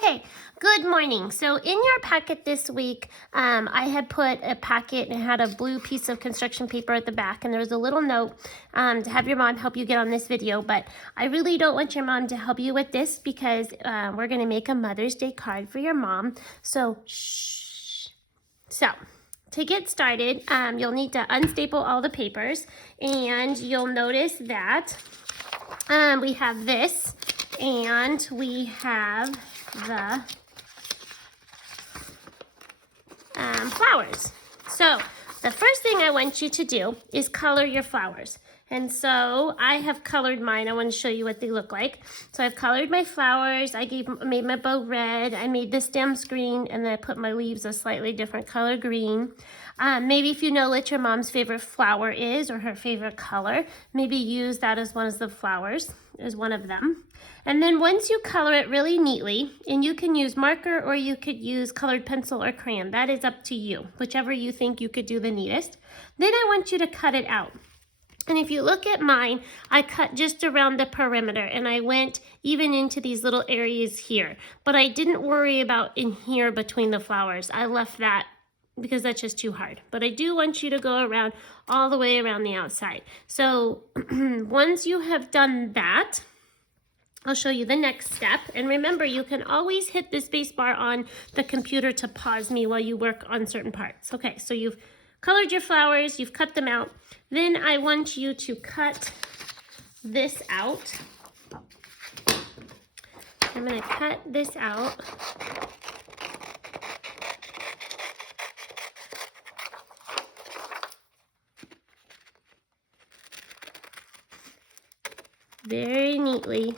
Okay, good morning. So in your packet this week, I had put a packet and it had a blue piece of construction paper at the back, and there was a little note to have your mom help you get on this video, but I really don't want your mom to help you with this because we're going to make a Mother's Day card for your mom. So, shh. So, to get started, you'll need to unstaple all the papers, and you'll notice that we have this, and we have the flowers. So the first thing I want you to do is color your flowers. And so I have colored mine. I want to show you what they look like. So I've colored my flowers. I made my bow red. I made the stems green, and then I put my leaves a slightly different color green. Maybe if you know what your mom's favorite flower is or her favorite color, maybe use that as one of the flowers, as one of them. And then once you color it really neatly, and you can use marker or you could use colored pencil or crayon, that is up to you, whichever you think you could do the neatest. Then I want you to cut it out. And if you look at mine, I cut just around the perimeter, and I went even into these little areas here. But I didn't worry about in here between the flowers. I left that because that's just too hard. But I do want you to go around all the way around the outside. So once you have done that, I'll show you the next step. And remember, you can always hit the space bar on the computer to pause me while you work on certain parts. Okay, so you've colored your flowers, you've cut them out. Then I want you to cut this out. I'm going to cut this out. Very neatly.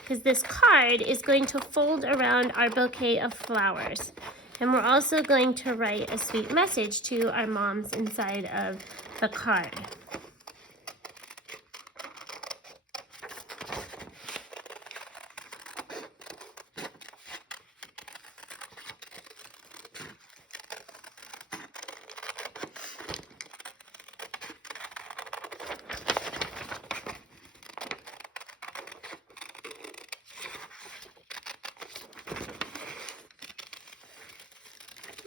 Because this card is going to fold around our bouquet of flowers. And we're also going to write a sweet message to our moms inside of the card.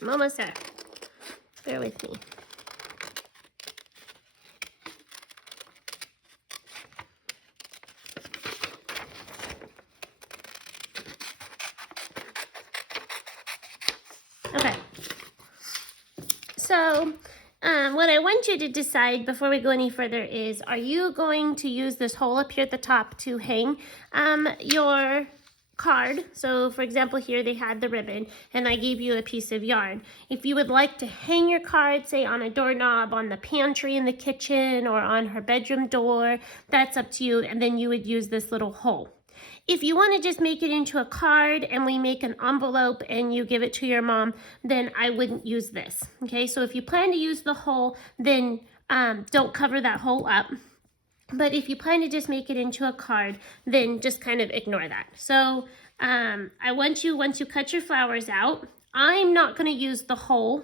I'm almost there. Bear with me. Okay. So, what I want you to decide before we go any further is, are you going to use this hole up here at the top to hang your card? So for example, here they had the ribbon and I gave you a piece of yarn. If you would like to hang your card, say on a doorknob, on the pantry in the kitchen, or on her bedroom door, that's up to you, and then you would use this little hole. If you want to just make it into a card and we make an envelope and you give it to your mom, then I wouldn't use this. Okay, so if you plan to use the hole, then don't cover that hole up. But if you plan to just make it into a card, then just kind of ignore that. So I want you, once you cut your flowers out, I'm not going to use the hole.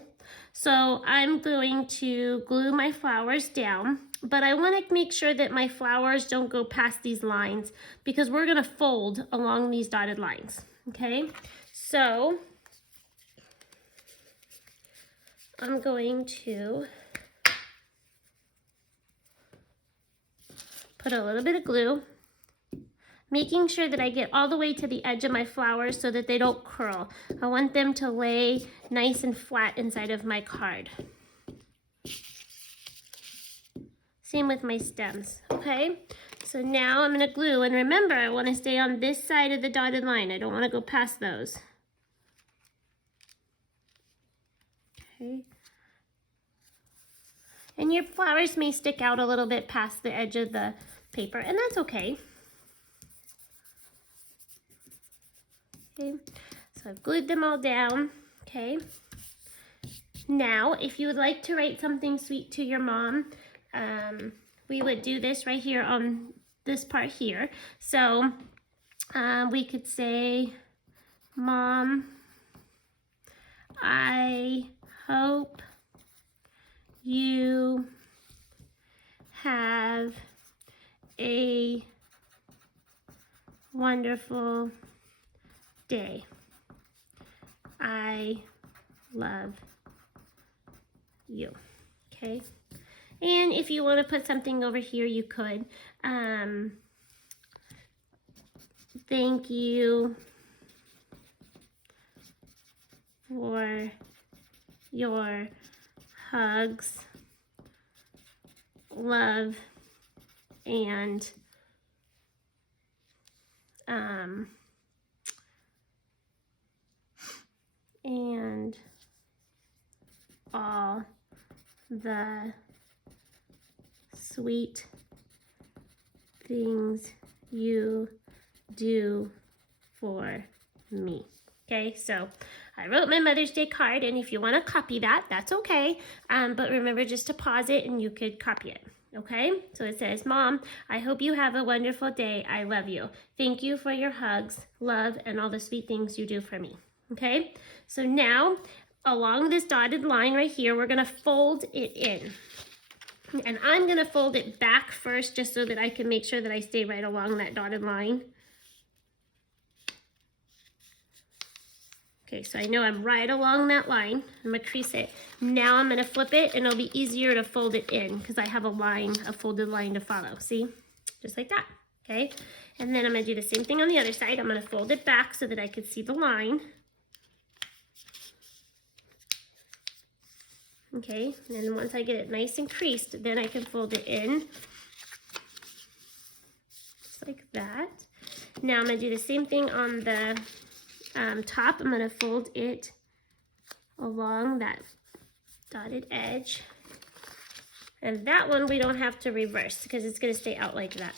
So I'm going to glue my flowers down, but I want to make sure that my flowers don't go past these lines because we're going to fold along these dotted lines. Okay, so I'm going to put a little bit of glue, making sure that I get all the way to the edge of my flowers so that they don't curl. I want them to lay nice and flat inside of my card. Same with my stems, okay? So now I'm gonna glue, and remember, I wanna stay on this side of the dotted line. I don't wanna go past those. Okay. And your flowers may stick out a little bit past the edge of the paper, and that's okay. Okay, so I've glued them all down, okay? Now, if you would like to write something sweet to your mom, we would do this right here on this part here. So we could say, Mom, I hope you have a wonderful day. I love you. Okay. And if you want to put something over here, you could. Thank you for your hugs, love, and all the sweet things you do for me. Okay, so I wrote my Mother's Day card, and if you want to copy that, that's okay. But remember just to pause it and you could copy it. Okay, so it says, Mom, I hope you have a wonderful day. I love you. Thank you for your hugs, love, and all the sweet things you do for me. Okay, so now along this dotted line right here, we're going to fold it in. And I'm going to fold it back first just so that I can make sure that I stay right along that dotted line. Okay, so I know I'm right along that line. I'm going to crease it. Now I'm going to flip it, and it'll be easier to fold it in because I have a line, a folded line to follow. See? Just like that. Okay? And then I'm going to do the same thing on the other side. I'm going to fold it back so that I can see the line. Okay, and then once I get it nice and creased, then I can fold it in. Just like that. Now I'm going to do the same thing on the top. I'm going to fold it along that dotted edge. And that one we don't have to reverse because it's going to stay out like that.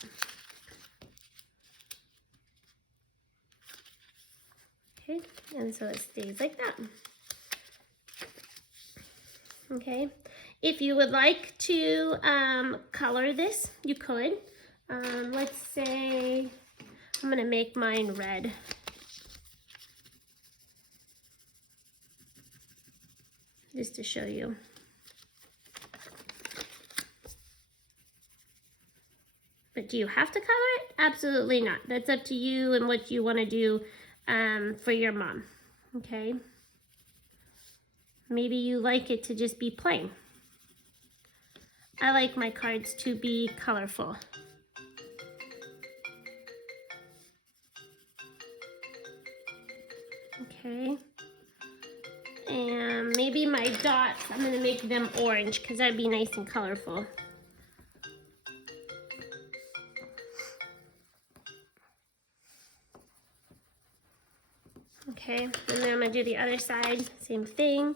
Okay, and so it stays like that. Okay, if you would like to color this, you could. Let's say I'm going to make mine red. Just to show you. But do you have to color it? Absolutely not. That's up to you and what you want to do for your mom. Okay. Maybe you like it to just be plain. I like my cards to be colorful. Okay. And maybe my dots, I'm going to make them orange because that'd be nice and colorful. Okay, and then I'm going to do the other side, same thing.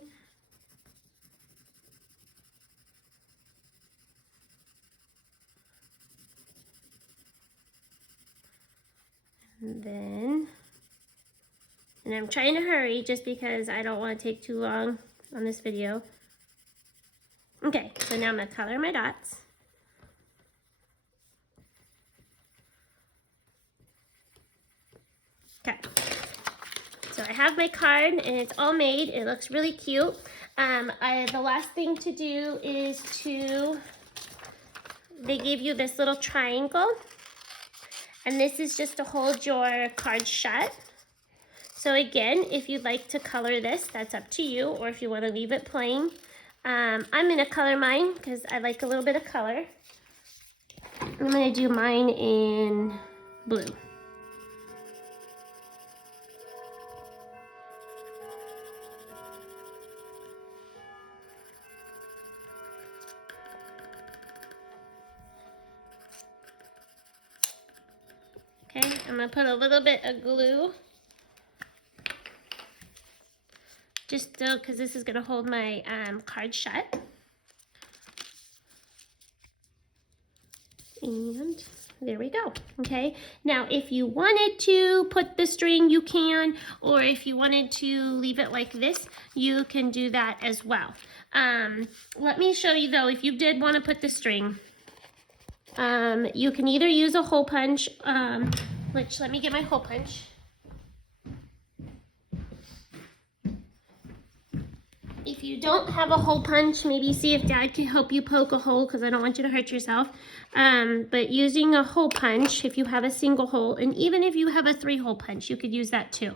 And I'm trying to hurry just because I don't want to take too long on this video. Okay, so now I'm going to color my dots. Okay, so I have my card and it's all made. It looks really cute. The last thing to do is they gave you this little triangle. And this is just to hold your card shut. So again, if you'd like to color this, that's up to you, or if you want to leave it plain. I'm going to color mine because I like a little bit of color. I'm going to do mine in blue. Okay, I'm going to put a little bit of glue. Just so, because this is going to hold my card shut. And there we go. Okay, now if you wanted to put the string, you can, or if you wanted to leave it like this, you can do that as well. Let me show you though, if you did want to put the string, you can either use a hole punch, which let me get my hole punch. if you don't have a hole punch, maybe see if Dad can help you poke a hole, because I don't want you to hurt yourself. But using a hole punch, if you have a single hole, and even if you have a 3-hole punch, you could use that too.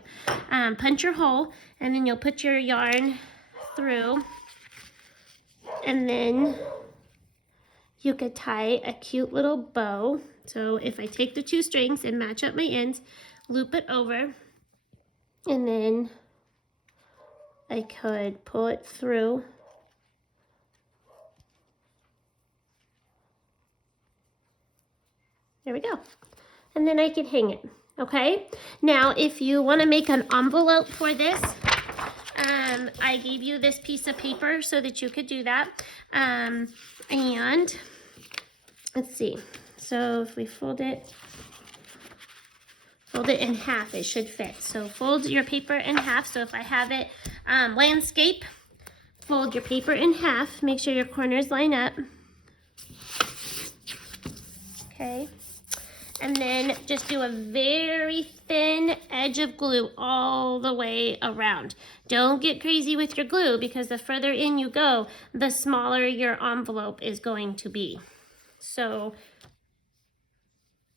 Punch your hole, and then you'll put your yarn through, and then you could tie a cute little bow. So if I take the 2 strings and match up my ends, loop it over, and then I could pull it through. There we go. And then I could hang it, okay? Now, if you want to make an envelope for this, I gave you this piece of paper so that you could do that. And let's see. So if we fold it in half, it should fit. So fold your paper in half. So if I have it landscape, fold your paper in half. Make sure your corners line up. Okay. And then just do a very thin edge of glue all the way around. Don't get crazy with your glue, because the further in you go, the smaller your envelope is going to be. So,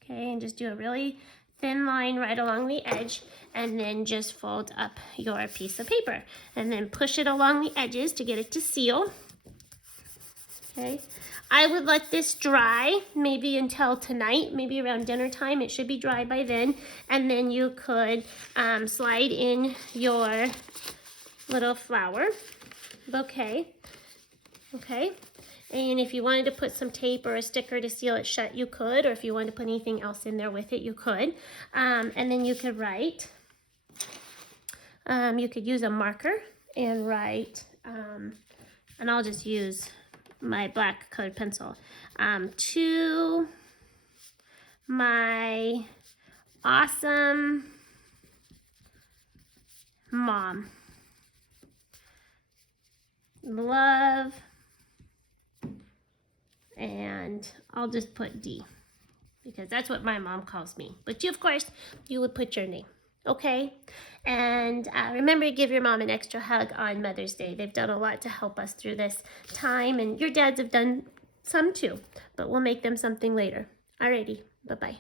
okay, and just do a really thin line right along the edge, and then just fold up your piece of paper. And then push it along the edges to get it to seal. Okay. I would let this dry maybe until tonight, maybe around dinner time. It should be dry by then. And then you could slide in your little flower bouquet. Okay. And if you wanted to put some tape or a sticker to seal it shut, you could. Or if you wanted to put anything else in there with it, you could. And then you could write. You could use a marker and write. And I'll just use my black colored pencil. To my awesome mom. Love. And I'll just put D, because that's what my mom calls me. But you, of course, you would put your name. Okay? And remember to give your mom an extra hug on Mother's Day. They've done a lot to help us through this time, and your dads have done some too, but we'll make them something later. Alrighty, bye-bye.